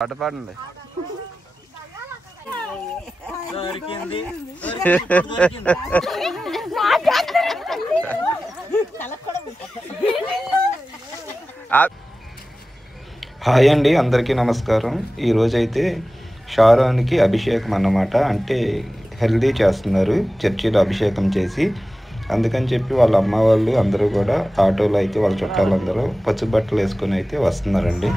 పాట పాడండి. హాయ్ అండి, అందరికీ నమస్కారం. ఈరోజైతే షారోన్కి అభిషేకం అన్నమాట. అంటే హెల్దీ చేస్తున్నారు చర్చిలో అభిషేకం చేసి. అందుకని చెప్పి వాళ్ళ అమ్మ వాళ్ళు అందరూ కూడా ఆటోలో అయితే వాళ్ళ చుట్టాలందరూ పచ్చి బట్టలు వేసుకొని అయితే వస్తున్నారండి.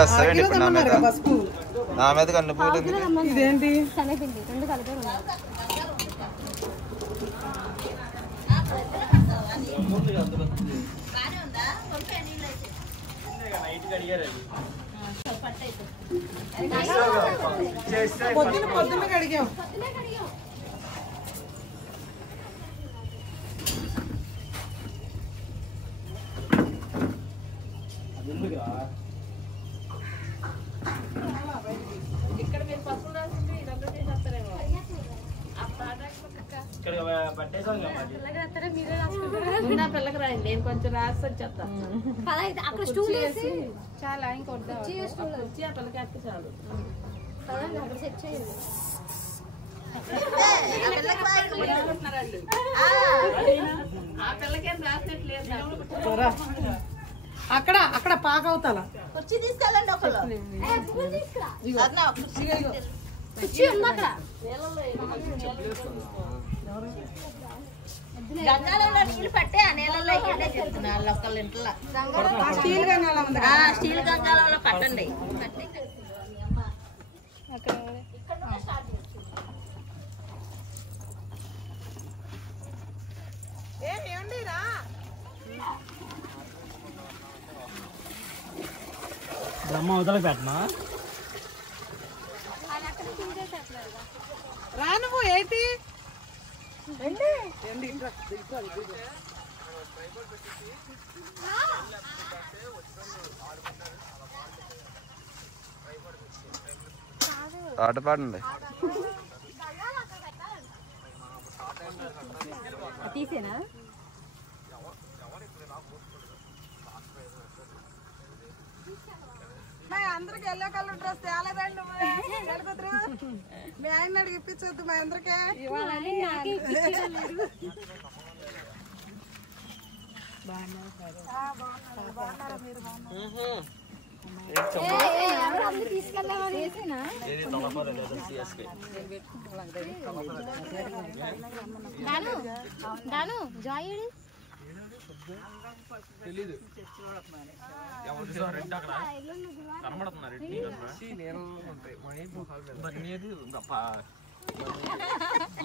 వస్తాయండి ఇప్పుడు నా మీద కన్ను పూలు ఇదేంటి పొద్దున్న కడిగాం. పిల్లకి రాయండి, నేను కొంచెం రాసి వచ్చేస్తాను. చాలా ఇంకొద్దా వచ్చి ఆ పిల్లకి వేస్తే చాలు. ఆ పిల్లకేం రాసినట్లేదు. అక్కడ అక్కడ పాకవుతాల వచ్చి తీసుకెళ్ళండి ఒకళ్ళు. గంగాలలో నీళ్ళు పట్టే ఆ నీళ్ళలో ఇక్కడే చెప్తున్నారు ఒకళ్ళ ఇంట్లో. స్టీల్ గంగాలలో పట్టండి. బ్రహ్మ అవతల పెట్టనా రా నువ్వు ఏంటి పాట పాడండి. తీసేనా అందరికి ఎల్లో కలర్ డ్రెస్ తేలేదండి మీ ఆయన అడిగి ఇప్పించొద్దు మా అందరికీ.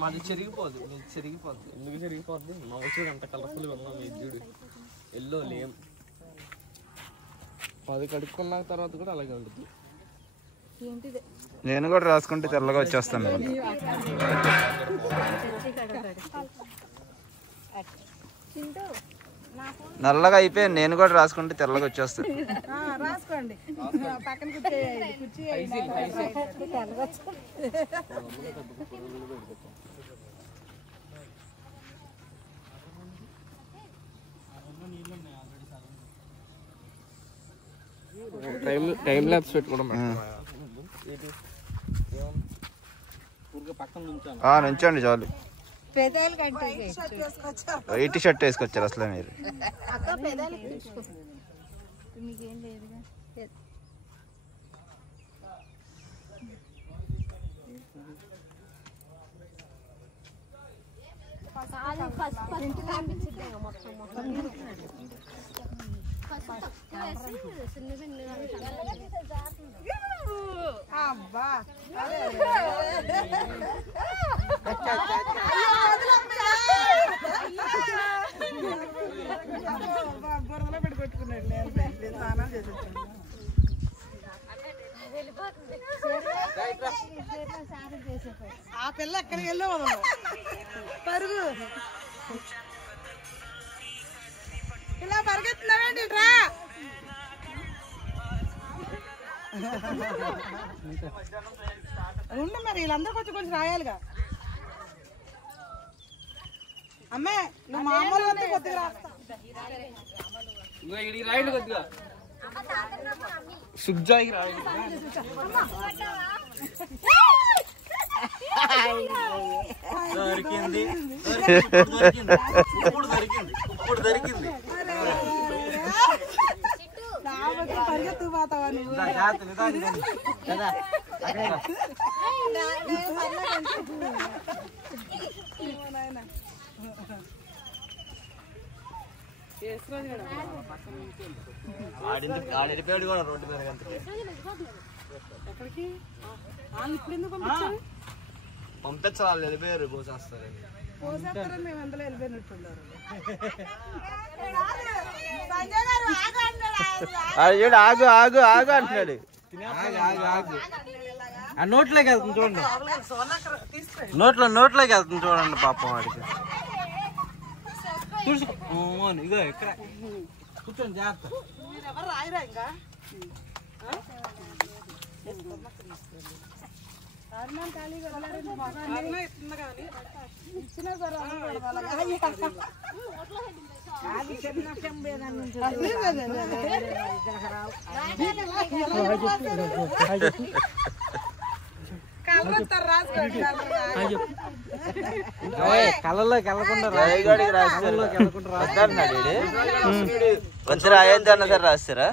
మాది చెరిగిపోదు, నీకు చెరిగిపోద్ది. ఎందుకు చెరిగిపోద్ది? మా వచ్చేది అంత కలర్ఫుల్ ఉన్నాం. మీ చూడు ఎల్లో లేం. అది కడుక్కున్న తర్వాత కూడా అలాగే ఉంటుంది. నేను కూడా రాసుకుంటే తెల్లగా వచ్చేస్తాను. నల్లగా అయిపోయాను, నేను కూడా రాసుకుంటే తెల్లగా వచ్చేస్తాను. రాసుకోండి పక్కన కుర్చీ. టైం ల్యాబ్స్ పెట్టుకోవడం నుంచోండి చాలు. వైట్ షర్ట్ వేసుకొచ్చారు అసలు మీరు. అబ్బా బురదలో పెట్టి కొట్టుకున్నాడు. నేను స్నానం చేసేసాను. ఆ పిల్ల ఎక్కడికి వెళ్ళో పరుగు ఇలా పరిగెత్తున్నావేంటి రా. ఉండు మరి వీళ్ళందరూ కొంచెం కొంచెం రాయాలిగా. అమ్మే నువ్వు మామూలు వస్తే కొద్దిగా రాస్తా. రాయండి కొద్దిగా. సుబ్జాయికి రాయండి. దొరికింది ఇప్పుడు దొరికింది. పరిగెత్తు పోతావా నువ్వు? ఆడిపోయాడు కూడా రోడ్డు మీద. ఎక్కడికి ఇప్పుడు ఎందుకు పంపించారు? పంపించాలి, వాళ్ళు వెళ్ళిపోయారు. పోసేస్తారని పోసేస్తారని మేము అందులో వెళ్ళిపోయినట్టున్నారు. ఆగు ఆగు ఆగు అంటున్నాడు. ఆ నోట్లోకి వెళ్తుంది చూడండి. నోట్లోకి వెళ్తుంది చూడండి పాపం వాడికి. చూసుకో ఇగో ఇక్కడ కూర్చోండి జాగ్రత్త. ఎవరు రాయరా ఇంకా? ఇచ్చినా సరే కళ్ళలోకి వెళ్ళకుండా వచ్చి రాయంత అన్న సార్ రాస్తారా?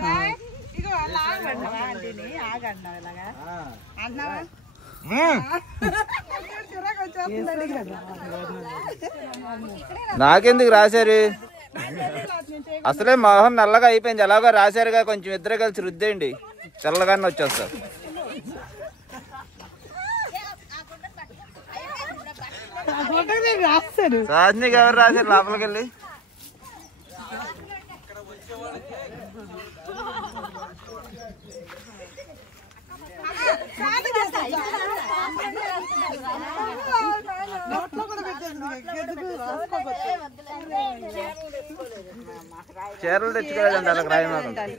నాకెందుకు రాశారు? అసలే మొహం నల్లగా అయిపోయింది. ఎలాగో రాశారుగా, కొంచెం ఇద్దరు కలిసి రుద్దేయండి, చల్లగానే వచ్చేస్తారు. సాజ్నికి ఎవరు రాశారు లోపలికి వెళ్ళి? చీరలు తెచ్చుకోలేదండి, అలా రాయమాకండి.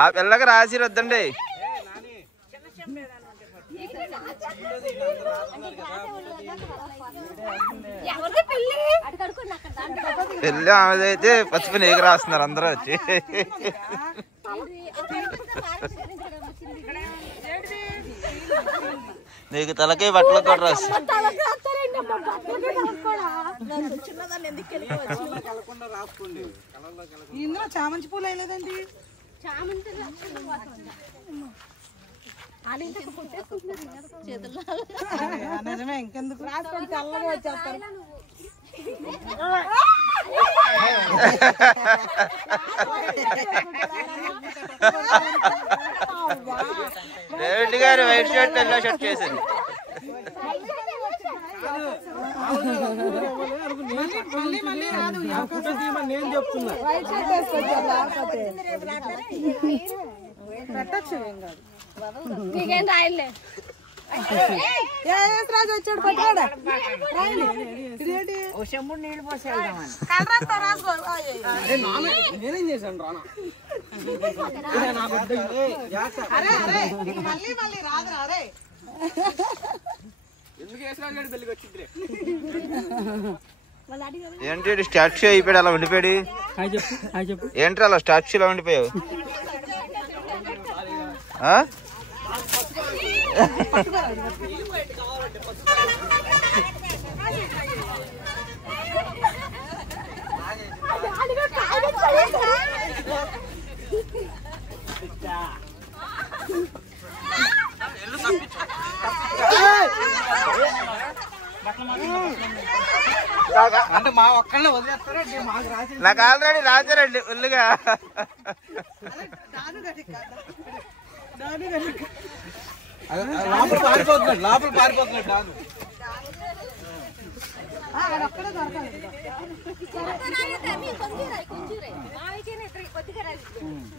ఆ పిల్లకి రాసి వద్దండి. పెళ్ళి ఆమెదైతే పచ్చిపి నీకు రాస్తున్నారు అందరూ వచ్చి. నీకు తలకే బట్టలు కూడా రాసి. ఇందులో చామంతి పూలు వేయలేదండి. నిజమే, ఇంకెందుకు రాసుకొని తెల్లగా వచ్చేస్తారు. రేవంటి గారు వైట్ షర్ట్ ఎల్లో షర్ట్ చేశారు. నేను చెప్తున్నా నీకేం రాయలే. రాజు వచ్చాడు పట్టాడు. నేనేం చేశాను రానా? మళ్ళీ రాదురా అరే. ఎందుకు వేసిన పెళ్ళికి వచ్చింది? ఏంటి స్టాచ్యూ అయిపోయాడు అలా ఉండిపోయాడు? ఏంటి అలా స్టాచ్యూ అలా ఉండిపోయావు? అంటే మా ఒక్కళ్ళే వదిలేస్తారండి, మాకు రాసి. నాకు ఆల్రెడీ రాశారండి ఫుల్గా. లోపల పారిపోతున్నాడు డాను.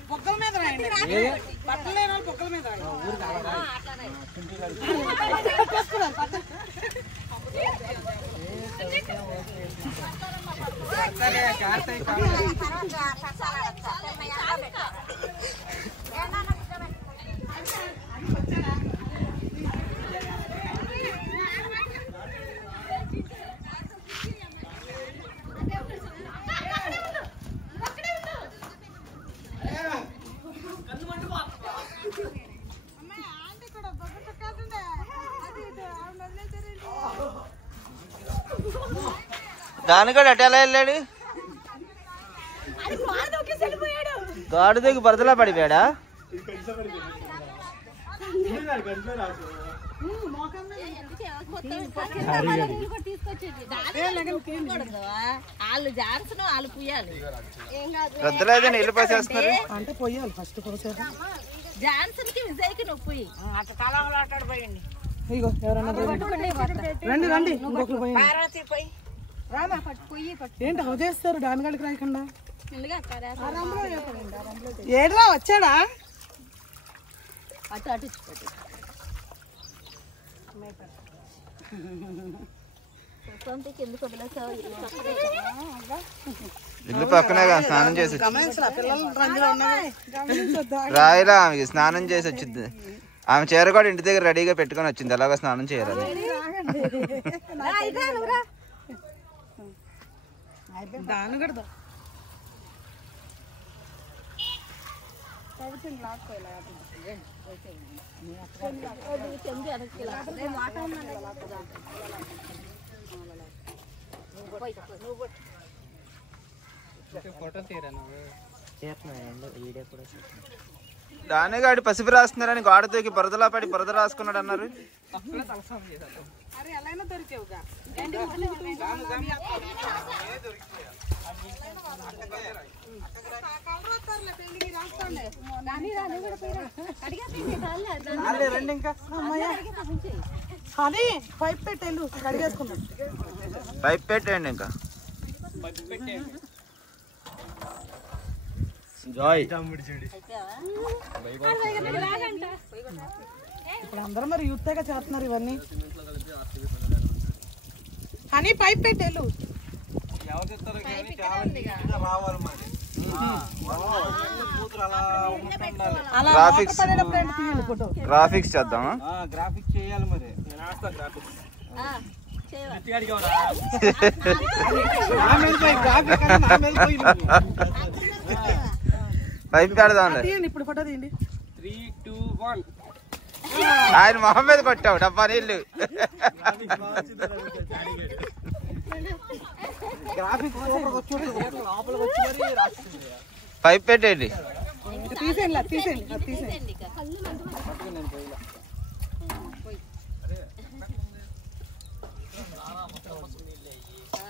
పొక్కల మీద రాయండి. బట్టలు లేని వాళ్ళు పొక్కల మీద రాయండి. దాని కూడా అటు ఎలా వెళ్ళాడు? గాడు దిగి బరదలా పడిపోయాడా? వాళ్ళు జాన్సన్ వాళ్ళు పుయ్యాలి. రద్దలైతే నీళ్ళు పోసేస్తున్నారు. అంటే పోయాలి ఫస్ట్ పోసేది. జాన్సన్ కి విజయ్ కి నొప్పి. ఇగో ఎవరన్నా రండి రండి. ఇంకొకరు పోయి ఏంటి అవదేస్తారు డాన్గాడికి రాయకుండా. ఏడ్రా వచ్చాడా? అటు అటు ఎందుకు వదిలేసావు? ఇల్లు పక్కనే స్నానం చేసి రాయిలా ఆమెకి స్నానం చేసి వచ్చింది. ఆమె చీర కూడా ఇంటి దగ్గర రెడీగా పెట్టుకొని వచ్చింది. అలాగా స్నానం చేయాలి. దానిగడదా దానిగాడి పసిపి రాస్తున్నారని గోడ తూకి బురదలా పడి బురద రాసుకున్నాడు అన్నారు. అది పైప్ పెట్టేళ్ళు కడిగేసుకున్నాం. పైప్ పెట్టేయండి ఇంకా. ఇప్పుడు అందరూ మరి యూత్ గా చేస్తున్నారు ఇవన్నీ. అని పైప్ పెట్టేళ్ళు అలా గ్రాఫిక్స్ పడేటప్పుడు అంటే తీయాలి ఫోటో. గ్రాఫిక్స్ చేద్దామా? గ్రాఫిక్స్ చేయాలి మరి. పైప్ పెడదాంలే. తీయండి ఇప్పుడు ఫోటో తీయండి. 3, 2, 1. ఆయన మొహం మీద కొట్టావు డబ్బా నీళ్ళు. పైప్ పెట్టేయండి. తీసేయండి తీసేయండి తీసేయండి.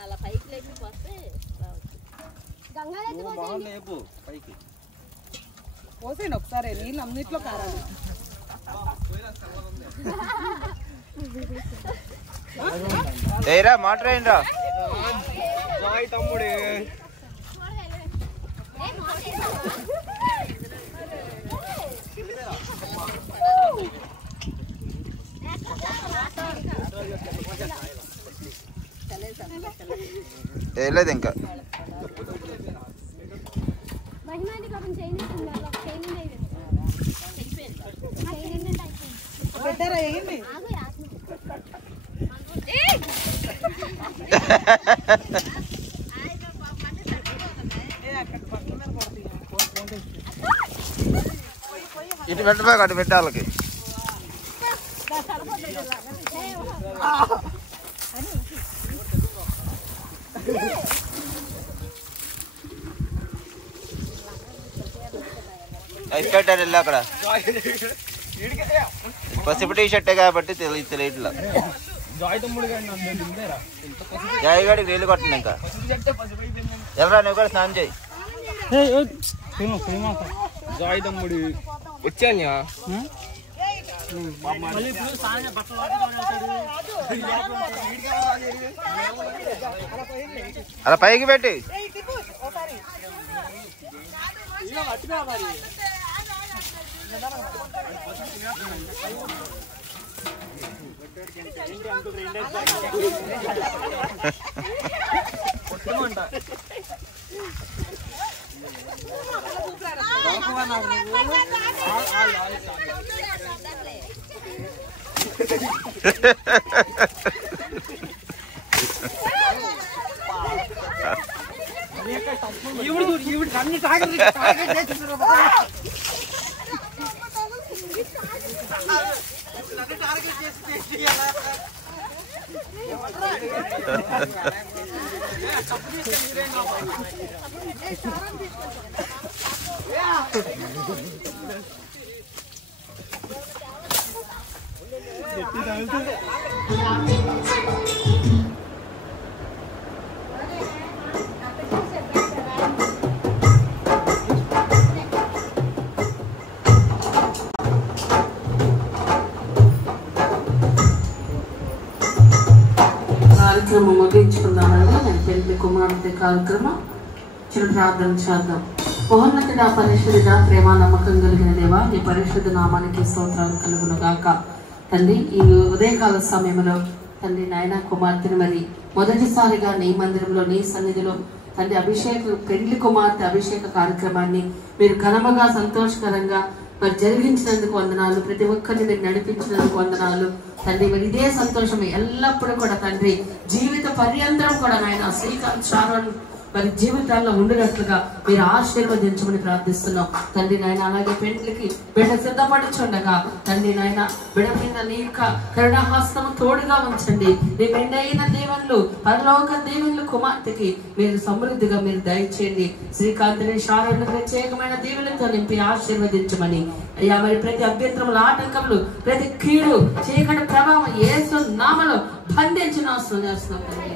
అలా పైకి లేకపోతే పోసేయండి ఒకసారి నీళ్ళు అన్నిట్లో కారాలి. ఏరా మోటర్ అయిందా? జాయ్ తమ్ముడే. వేయలేదు ఇంకా. పెట్టారా వేయండి. ఇటు పెట్టబోక అటు పెట్టే వాళ్ళకి. ఐస్ పెట్టారు వెళ్ళి అక్కడ. పసుపు టీ షర్టే కాబట్టి తెలియట్లా. జాయ్ తమ్ముడు గారిని నన్ను నిందేరా. జాయ్ గాడికి నీళ్ళు కొట్టండి ఇంకా. వెళ్ళరా నువ్వు కూడా స్నానం చేయి. జాయ్ తమ్ముడు వచ్చాను. అలా పైకి పెట్టి అన్ని తాగండి. కార్యక్రమం ముగించుకుందామండి. నేను పెళ్లి కుమార్తె కార్యక్రమం చిన్న ప్రార్థన చేద్దాం. మహోన్నతుడా పరిశుద్ధుడా ప్రేమ నమ్మకం కలిగిన దేవా నీ పరిశుద్ధ నామానికి స్తోత్రాలు కలుగును గాక. తండ్రి ఈ ఉదయకాల సమయంలో తండ్రి నాయన కుమార్తెను మరి మొదటిసారిగా నీ మందిరంలో నీ సన్నిధిలో తండ్రి పెళ్లి కుమార్తె అభిషేక కార్యక్రమాన్ని మీరు ఘనముగా సంతోషకరంగా మరి జరిగించినందుకు వందనాలు. ప్రతి ఒక్కరిని మీరు నడిపించినందుకు వందనాలు తండ్రి. మరి ఇదే సంతోషం ఎల్లప్పుడూ కూడా తండ్రి జీవిత పర్యంతరం కూడా నాయన శ్రీకాంత్ షారోన్ మరి జీవితాల్లో ఉండినట్లుగా మీరు ఆశీర్వదించమని ప్రార్థిస్తున్నాం తండ్రి నాయన. అలాగే పెండ్లికి బిడ్డ సిద్ధపడుచుండగా తండ్రి నాయన బిడ్డ మీద నీ యొక్క కరుణాహస్తము తోడుగా ఉంచండి. నీ మెండైన దీవెనలు పరలోక దీవెనలు కుమార్తెకి మీరు సమృద్ధిగా మీరు దయచేయండి. శ్రీకాంత్ని షారోన్ ప్రత్యేకమైన దీవెనలతో నింపి ఆశీర్వదించమని అయ్యా. మరి ప్రతి అభ్యంతరములు ఆటంకములు ప్రతి కీడు చీకటి ప్రభావం యేసు నామములో బంధించిన అవసరం చేస్తున్నాం తండ్రి.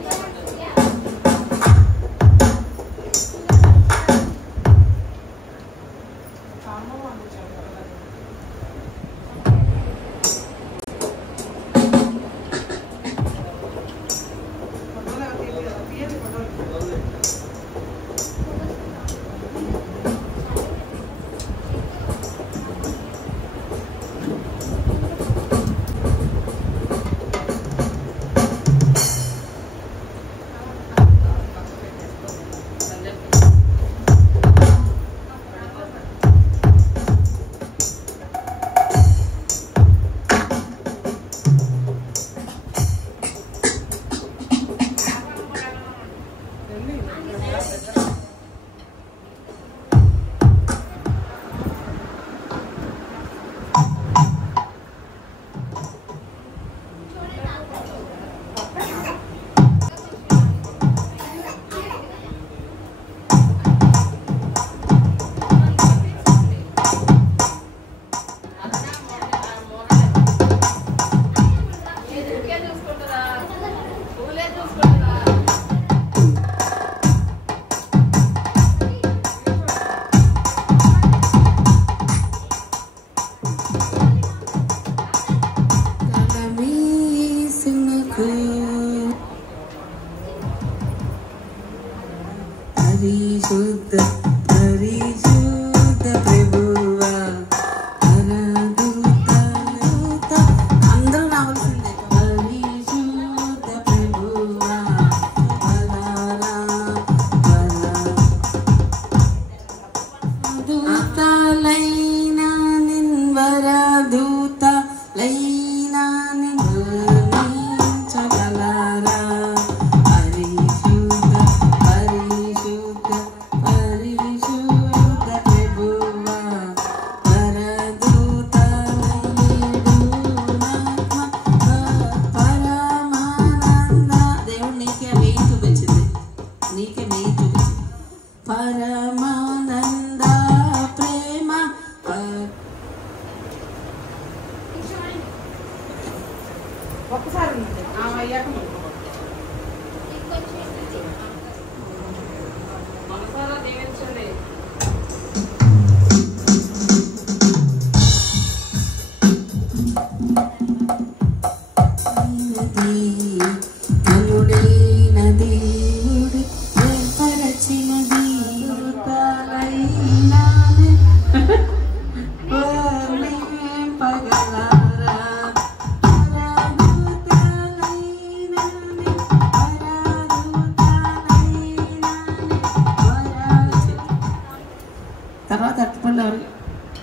తర్వాత అట్టుపళ్ళు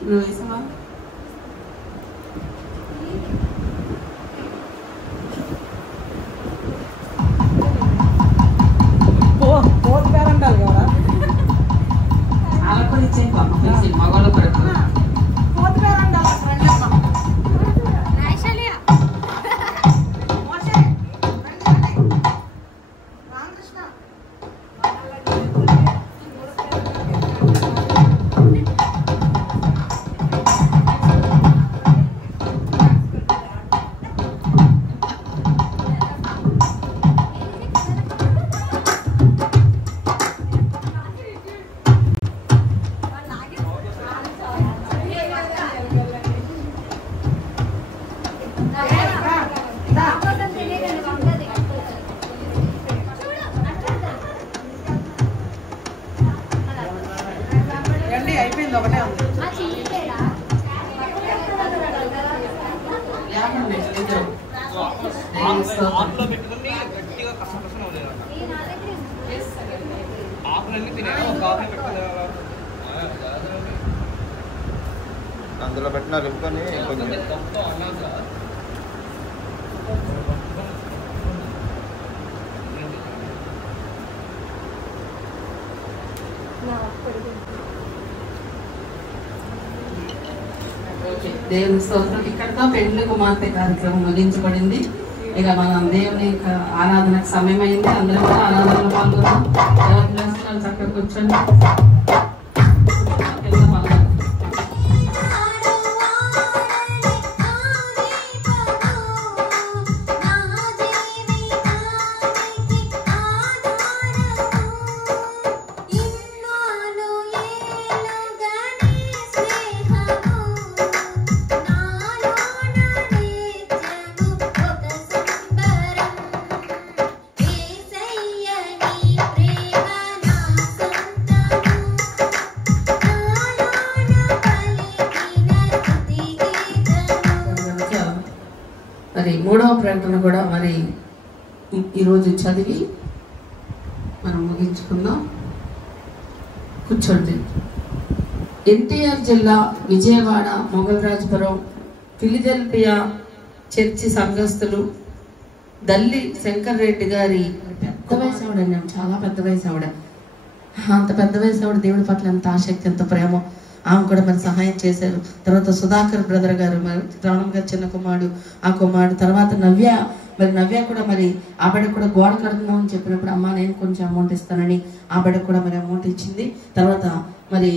నువ్వు వేసావా? చాలా కూడా ఇచ్చేయి పాప మగవాళ్ళు కూడా అయిపోయింది ఒకటే ఉంది. ఆకులో పెట్టుకుని గట్టిగా కసకసన ఆకులన్నీ తినేది ఒక ఆకు పెట్టుకునే అందులో పెట్టిన రుబ్బుకొని కొంచెం దేవుని స్తోత్రం. ఇక్కడతో పెండ్లి కుమార్తె కార్యక్రమం ముగించబడింది. ఇక మనం దేవుని యొక్క ఆరాధనకు సమయం అయింది. అందరూ కూడా ఆరాధనలో పాల్గొన్నాం. ఎవరి ప్లేస్లో చక్కగా కూర్చొని మరి మూడవ ప్రకటన కూడా మరి ఈరోజు చదివి మనం ముగించుకుందాం. కూర్చోండి. ఎన్టీఆర్ జిల్లా విజయవాడ మొగల్రాజపురం ఫిలిడెల్ఫియా చర్చి సంఘస్థులు దల్లి శంకర్ రెడ్డి గారి పెద్ద వయసు ఆవిడ, చాలా పెద్ద వయసు ఆవిడ, అంత పెద్ద వయసు ఆవిడ దేవుడి పట్ల ఎంత ఆసక్తి, ఎంత ప్రేమ, ఆమె కూడా మరి సహాయం చేశారు. తర్వాత సుధాకర్ బ్రదర్ గారు, మరి రావణం గారు చిన్న కుమారుడు, ఆ కుమారుడు, తర్వాత నవ్య కూడా మరి ఆ బిడ్డ కూడా గోడ కడుతున్నాం అని చెప్పినప్పుడు అమ్మ నేను కొంచెం అమౌంట్ ఇస్తానని ఆ బిడ్డ కూడా మరి అమౌంట్ ఇచ్చింది. తర్వాత మరి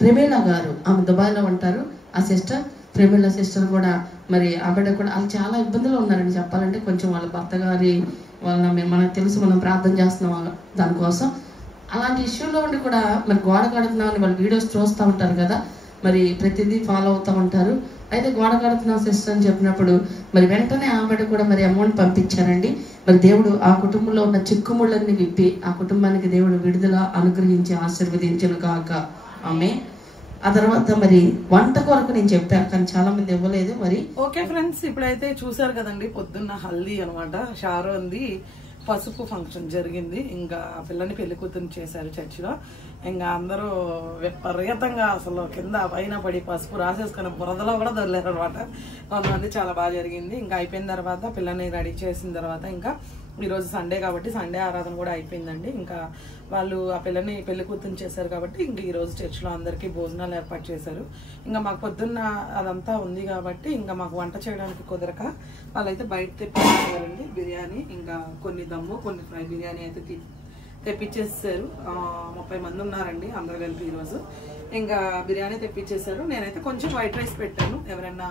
ప్రేమేళ గారు, ఆమె దుబాయ్లో ఉంటారు, ఆ సిస్టర్ ప్రేమేళ సిస్టర్ కూడా మరి ఆ బిడ్డ కూడా వాళ్ళు చాలా ఇబ్బందులు ఉన్నారండి చెప్పాలంటే. కొంచెం వాళ్ళ భర్త గారి వలన మనకు తెలుసు, మనం ప్రార్థన చేస్తున్నాం దానికోసం. అలాంటి ఇష్యూలో ఉండి కూడా మరి గోడ కడుతున్నామని వాళ్ళు వీడియోస్ చూస్తూ ఉంటారు కదా, మరి ప్రతిదీ ఫాలో అవుతూ ఉంటారు. అయితే గోడ కడుతున్నాం సిస్టర్ అని చెప్పినప్పుడు మరి వెంటనే ఆమె కూడా మరి అమౌంట్ పంపించారండి. మరి దేవుడు ఆ కుటుంబంలో ఉన్న చిక్కుముళ్ళన్ని విప్పి ఆ కుటుంబానికి దేవుడు విడుదల అనుగ్రహించి ఆశీర్వదించును గాక. ఆమె ఆ తర్వాత మరి వంట కొరకు నేను చెప్పాను కానీ చాలా మంది ఇవ్వలేదు. మరి ఓకే ఫ్రెండ్స్, ఇప్పుడైతే చూసారు కదండి, పొద్దున్న హల్దీ అనమాట. షారోన్ది పసుపు ఫంక్షన్ జరిగింది. ఇంకా పిల్లని పెళ్లి కూతురు చేశారు చర్చిలో. ఇంకా అందరూ విపరీతంగా అసలు కింద పైన పడి పసుపు రాసేసుకుని బురదలో కూడా దొరలేరు అనమాట. కొంతమంది చాలా బాగా జరిగింది. ఇంకా అయిపోయిన తర్వాత పిల్లని రెడీ చేసిన తర్వాత ఇంకా ఈరోజు సండే కాబట్టి సండే ఆరాధన కూడా అయిపోయిందండి. ఇంకా వాళ్ళు ఆ పిల్లని పెళ్లి కూతురు చేశారు కాబట్టి ఇంక ఈరోజు చర్చిలో అందరికీ భోజనాలు ఏర్పాటు చేశారు. ఇంకా మాకు పొద్దున్న అదంతా ఉంది కాబట్టి ఇంకా మాకు వంట చేయడానికి కుదరక వాళ్ళైతే బయట తెప్పించారండి బిర్యానీ, ఇంకా కొన్ని దమ్ము కొన్ని ఫ్రై బిర్యానీ అయితే తెప్పించేసారు. 30 మంది ఉన్నారండి అందరు కలిపి ఈరోజు. ఇంకా బిర్యానీ తెప్పించేశారు. నేనైతే కొంచెం వైట్ రైస్ పెట్టాను, ఎవరైనా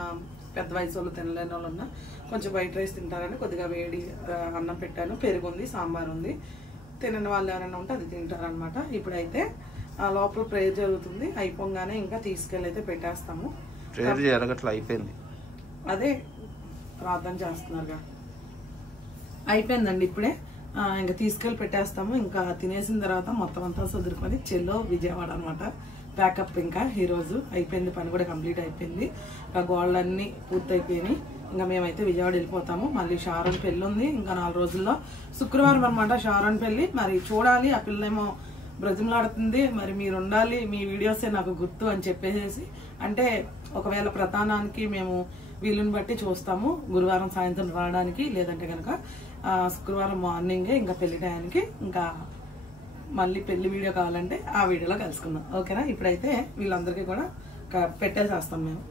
పెద్ద వయసు వాళ్ళు తినలేని వాళ్ళు ఉన్నా కొంచెం వైట్ రైస్ తింటారని కొద్దిగా వేడి అన్నం పెట్టాను. పెరుగు ఉంది, సాంబార్ ఉంది, తినని వాళ్ళు ఎవరైనా ఉంటే అది తింటారనమాట. ఇప్పుడైతే లోపల ప్రేయర్ జరుగుతుంది, అయిపోగానే ఇంకా తీసుకెళ్ళి అయితే పెట్టేస్తాము. అయిపోయింది, అదే ప్రార్థన చేస్తున్నారుగా, అయిపోయిందండి ఇప్పుడే. ఇంకా తీసుకెళ్ళి పెట్టేస్తాము. ఇంకా తినేసిన తర్వాత మొత్తం అంతా సదురుకొని చెల్లో విజయవాడ అనమాట ప్యాకప్. ఇంకా ఈరోజు అయిపోయింది, పని కూడా కంప్లీట్ అయిపోయింది. ఇంకా గోళ్ళన్నీ పూర్తయిపోయినాయి. ఇంకా మేమైతే విజయవాడ వెళ్ళిపోతాము. మళ్ళీ షారోన్ పెళ్ళి ఉంది ఇంకా 4 రోజుల్లో, శుక్రవారం అనమాట షారోన్ పెళ్ళి. మరి చూడాలి, ఆ పిల్లేమో బ్రతిమలాడుతుంది, మరి మీరు ఉండాలి, మీ వీడియోసే నాకు గుర్తు అని చెప్పేసి. అంటే ఒకవేళ ప్రధానానికి మేము వీలుని బట్టి చూస్తాము, గురువారం సాయంత్రం రావడానికి, లేదంటే కనుక శుక్రవారం మార్నింగే ఇంకా పెళ్లి టయానికి ఇంకా మళ్ళీ పెళ్లి వీడియో కావాలంటే ఆ వీడియోలో కలుసుకుందాం. ఓకేనా? ఇప్పుడైతే వీళ్ళందరికీ కూడా పెట్టేసేస్తాం మేము.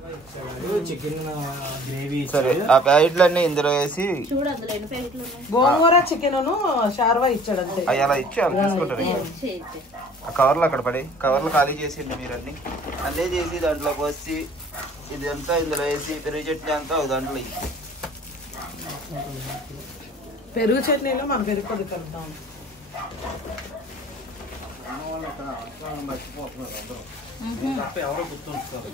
చికెన్ గ్రేవీ సరే, ఆ ప్యాకెట్లన్నీ ఇందులో వేసి గోంగూర చికెన్ షార్వా ఇచ్చాడు అంతే. అవి అలా ఇచ్చి అలా తీసుకుంటారు. ఆ కవర్లు అక్కడ పడి కవర్లు ఖాళీ చేసిండి మీరు అన్నీ చేసి దాంట్లో పోసి ఇది అంతా ఇందులో వేసి పెరుగు చట్నీ అంతా దాంట్లో పెరుగు చట్నీలో మనం పెరుగు కొద్ది కలుపుతాం. ఎవరో గుర్తుంటారు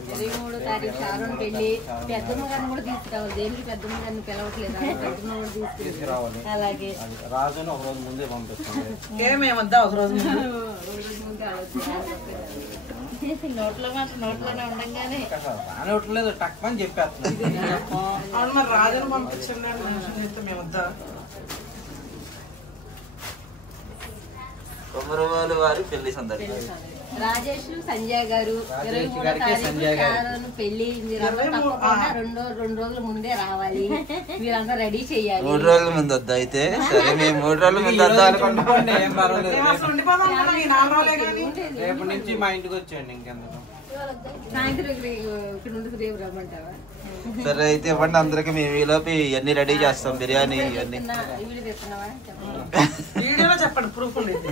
23వ తారీఖు షారోన్ పెళ్లి. పెద్దమ్మ గారిని కూడా తీసుకురావాలి. దేనికి పెద్దమ్మ గారిని పిలవట్లేదు, పెద్దమ్మ కూడా తీసుకురావాలి. అలాగే రాజుని ఒక రోజు ముందే పంపిస్తాను. ఏమేమద్దా ఒక రోజు నోట్లో మాత్రం నోట్లోనే ఉండంగానే రానివ్వట్లేదు, టక్మని చెప్పేస్తున్నాను. అవును, మరి రాజును పంపించండి మేమద్దా. కొమరవాళ్ళ వారి పెళ్లి సందడి. రాజేష్ సంజయ్ గారు 23వ తారీఖు షారోన్ పెళ్లి. తప్పకుండా 2 రోజుల ముందే రావాలి, మీరంతా రెడీ చెయ్యాలి. 3 రోజుల ముందు వద్దా? అయితే సరే, మేము 3 రోజుల ముందు వద్దా అనుకుంటాం. ఏం పర్వాలేదు, రేపు నుంచి మా ఇంటికి వచ్చేయండి. ఇంకెందుకు సాయంత్రం ఇక్కడ నుండి రేపు రమ్మంటావా? సరే అయితే ఇవ్వండి అందరికి, మేము ఈలోపు ఇవన్నీ రెడీ చేస్తాం. బిర్యానీ ఇవన్నీ వీడియో తెస్తున్నావా? వీడియోలో చెప్పండి, ప్రూఫ్ ఉండేది.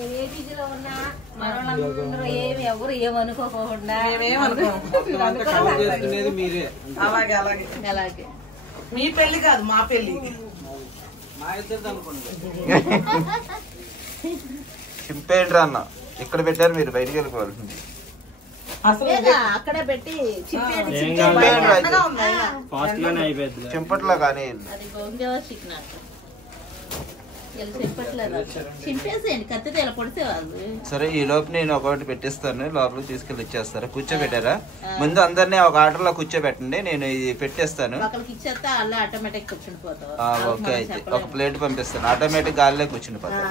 ఏ టీజీలో ఉన్నా మనోళ్ళందరూ ఎవరు ఏమనుకోకుండా మీరే. అలాగే అలాగే అలాగే. మీ పెళ్లి కాదు, మా పెళ్లి. మా ఇద్దరు అనుకోండి. చింపేంట్రా అన్న, ఇక్కడ పెట్టారు, మీరు బయటికి వెళ్ళిపోవాల్సింది. అసలు అక్కడే పెట్టి ఫాస్ట్ గానే అయిపోయింది. చింపట్లా కానీ అది గోంగూర చికెన్ చింపేసేయండి, కత్తితో ఇలా పొడితే వాళ్ళు. సరే, ఈ లోపు నేను ఒకటి పెట్టిస్తాను, లోపలికి తీసుకెళ్ళి ఇచ్చేస్తారా? కూర్చోబెట్టారా? ముందు అందరినీ ఒక ఆర్డర్ లో కూర్చోబెట్టండి, నేను ఇది పెట్టేస్తాను. ఒకరికి ఇచ్చేస్తే అలా ఆటోమేటిక్ కూర్చుని పోతావు. ఓకే, అయితే ఒక ప్లేట్ పంపిస్తాను, ఆటోమేటిక్ గాలిలో కూర్చుని పోతాను.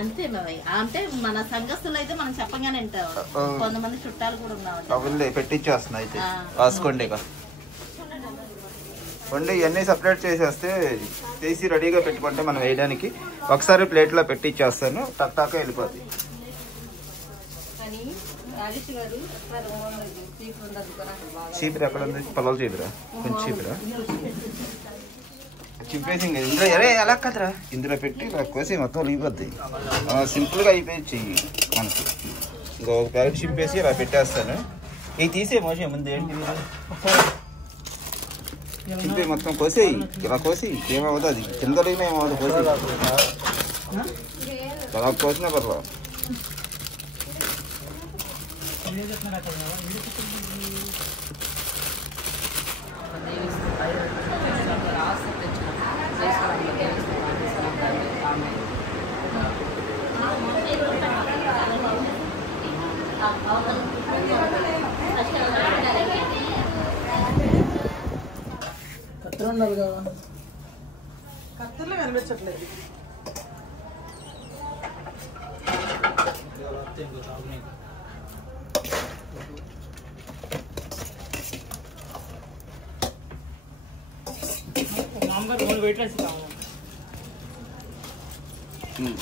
అంతే మరి. అంటే మన సంఘస్థులు అయితే మనం చెప్పగానే వింటాం. కొంతమంది చుట్టాలు కూడా ఉన్నారు. పెట్టిచ్చేస్తున్నా, అయితే రాసుకోండి. ఇక వండి ఇవన్నీ సపరేట్ చేసేస్తే తీసి రెడీగా పెట్టుకుంటే మనం వేయడానికి ఒకసారి ప్లేట్లో పెట్టి ఇచ్చేస్తాను, టక్టాక వెళ్ళిపోద్ది. చీపిరి ఎక్కడ ఉంది? పొలాలు చీపిరా, కొంచెం చీపిరా చింపేసి ఇందులో ఎలా కదరా ఇందులో పెట్టి ఇలా కోసి మొత్తం ఒలిగిపోద్ది. సింపుల్గా అయిపోయి చెయ్యి మనకి. ఇంకో ఒక ప్యాకెట్ చింపేసి ఇలా పెట్టేస్తాను. ఇవి తీసే మోసం ముందు ఏంటి చింపే మొత్తం కోసేయి, ఇలా కోసి ఏమవుతుంది, అది కింద ఏమవుతుంది కోసి అలా కోసినా పర్వాలేదు. కత్తెర ఉండాలి కదా, కత్తెరలో కనిపించట్లేదు.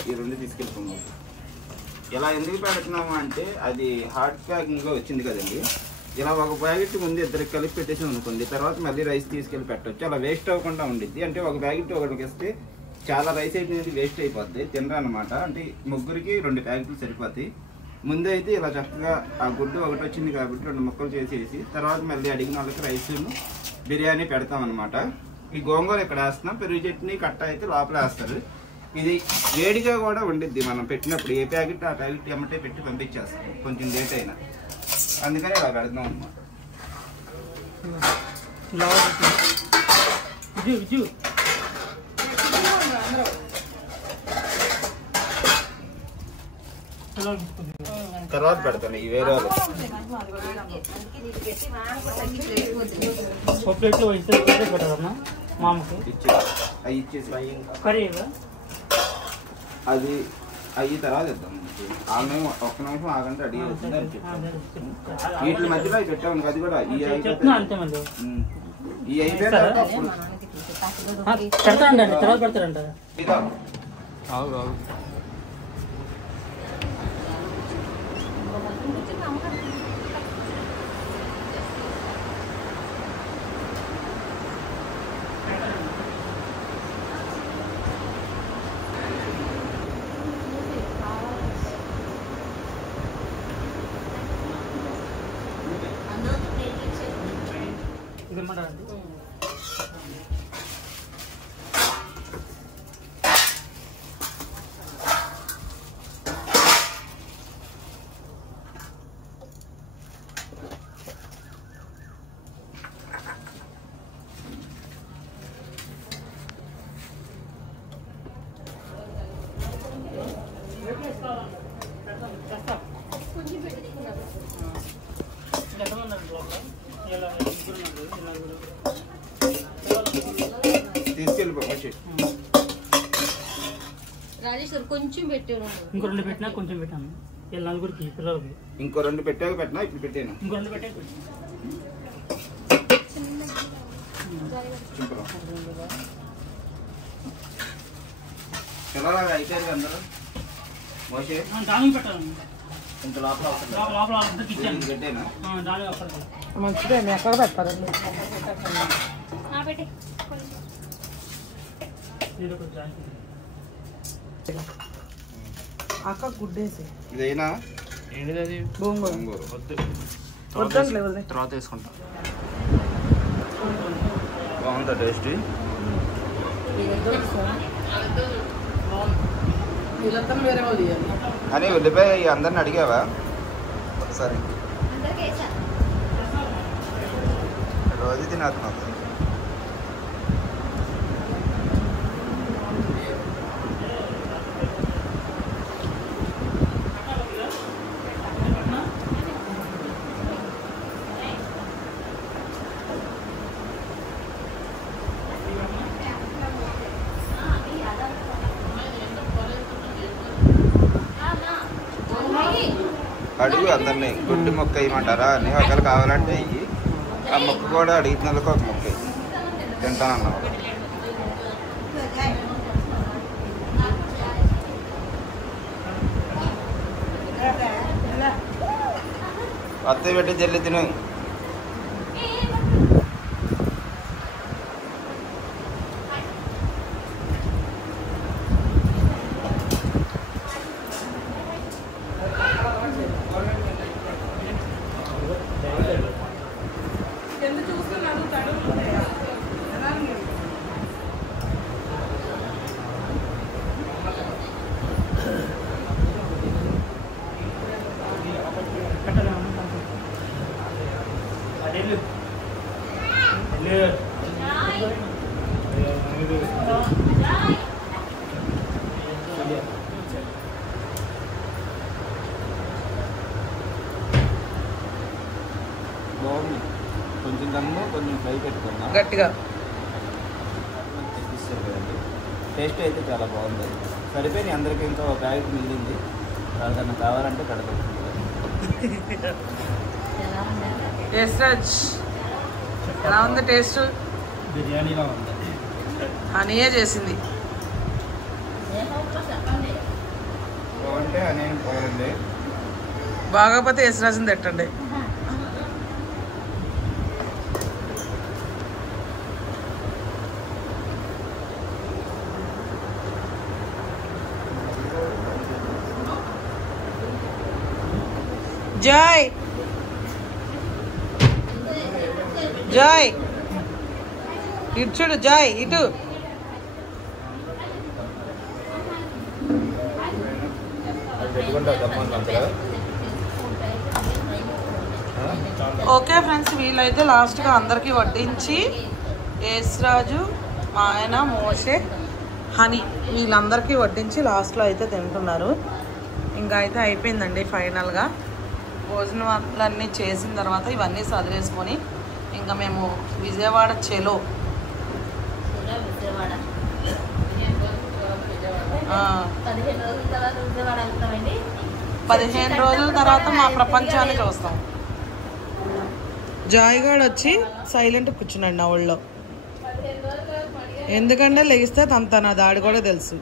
ఈ రెండు తీసుకెళ్ళిపోము. ఇలా ఎందుకు పెడుతున్నాము అంటే అది హాట్ ప్యాకింగ్గా వచ్చింది కదండి. ఇలా ఒక ప్యాకెట్ ముందు ఇద్దరికి కలిపి పెట్టేసి అనుకోండి, తర్వాత మళ్ళీ రైస్ తీసుకెళ్ళి పెట్టవచ్చు. అలా వేస్ట్ అవ్వకుండా ఉండిద్ది. అంటే ఒక ప్యాకెట్ ఒకటికి ఇస్తే చాలా రైస్ అయితే వేస్ట్ అయిపోద్ది, తినరా అనమాట. అంటే ముగ్గురికి 2 ప్యాకెట్లు సరిపోతాయి. ముందు అయితే ఇలా చక్కగా ఆ గుడ్డు ఒకటి వచ్చింది కాబట్టి 2 ముక్కలు చేసేసి తర్వాత మళ్ళీ అడిగిన వాళ్ళకి రైస్ బిర్యానీ పెడతాం అనమాట. ఈ గోంగూర ఇక్కడ వేస్తున్నాం, పెరుగు చట్నీ కట్ట అయితే లోపల వేస్తారు. ఇది వేడిగా కూడా ఉండిద్ది. మనం పెట్టినప్పుడు ఏ ప్యాకెట్ ఆ ప్యాకెట్ ఎమ్మటే పెట్టి పంపించేస్తాం, కొంచెం లేట్ అయినా. అందుకని ఇలా పెడతాం అన్నమాట. తర్వాత పెడతాను ఈ వేరే అది అయ్యి తర్వాత ఇద్దాం. ఆమె ఒక్క నిమిషం ఆగంటే రెడీ అవుతుంది అని చెప్తాను. వీటి మధ్యలో అవి పెట్టాము, అది కూడా ఈ అయిపోయిన తర్వాత పెడతారంట. రాజేశ్వర్ కొంచెం పెట్టాను, ఇంకో 2 పెట్టినా కొంచెం పెట్టాను. నలుగురికి పిల్లలకి ఇంకో 2 పెట్టాక పెట్టినా ఇప్పుడు పెట్టాను. ఇంకో 2 పెట్టాక పిల్లలు అయిపోయారు అందరూ మోసే దానికి పెట్టాలి. ఇంత లోపల పెట్టేనా మంచిదే, ఎక్కడ పెట్టారండి. అక్క గుడ్డేసి ఇదైనా ఏంటిది గోంగూర తర్వాత వేసుకుంటా. బాగుందా టేస్ట్? వీళ్ళంతా వేరే వాళ్ళు అని ఉల్లిపాయ అందరిని అడిగావా ఒకసారి? రోజు తినేస్తున్నాం. అడుగు అందరినీ గుడ్డు మొక్క ఇవ్వమంటారా అని, ఒకవేళ కావాలంటే ఇవి. ఆ మొక్క కూడా అడిగిన వాళ్ళకి ఒక మొక్క ఇవ్వి. తింటానన్నా అత్తయ్య పెట్టి జల్లి తిను. బాగుంది. కొంచెం దమ్ము కొంచెం ఫ్రై పెట్టుకున్నా గట్టిగా తెప్పిస్తారు కదండి. టేస్ట్ అయితే చాలా బాగుంది. సరిపోయి అందరికీ ఇంకా ఒక ప్యాకెట్ మిగిలింది. వాళ్ళకన్నా కావాలంటే కడగచ్చు. యశ్రాజ్ ఎలా ఉంది టేస్ట్? బిర్యానీలో ఉంది. హనీయే చేసింది. బాగుంటే అనేం బాగుంది. బాగోపోతే యశ్రాజ్ని తిట్టండి. జాయ్ జాయ్ ఇటు చూడు, జాయ్ ఇటు. ఓకే ఫ్రెండ్స్, వీళ్ళైతే లాస్ట్గా అందరికీ వడ్డించి యేస్రాజు, మా ఆయన, మోషే, హనీ వీళ్ళందరికీ వడ్డించి లాస్ట్లో అయితే తింటున్నారు. ఇంకా అయితే అయిపోయిందండి ఫైనల్గా. భోజనాలన్నీ చేసిన తర్వాత ఇవన్నీ సదిరేసుకొని ఇంకా మేము విజయవాడ చెలో 15 రోజుల తర్వాత మా ప్రపంచాన్ని చూస్తాం. జాయ్గాడ్ వచ్చి సైలెంట్ కూర్చున్నాడు నా ఊళ్ళో. ఎందుకంటే లెగిస్తే తన దాడి కూడా తెలుసు.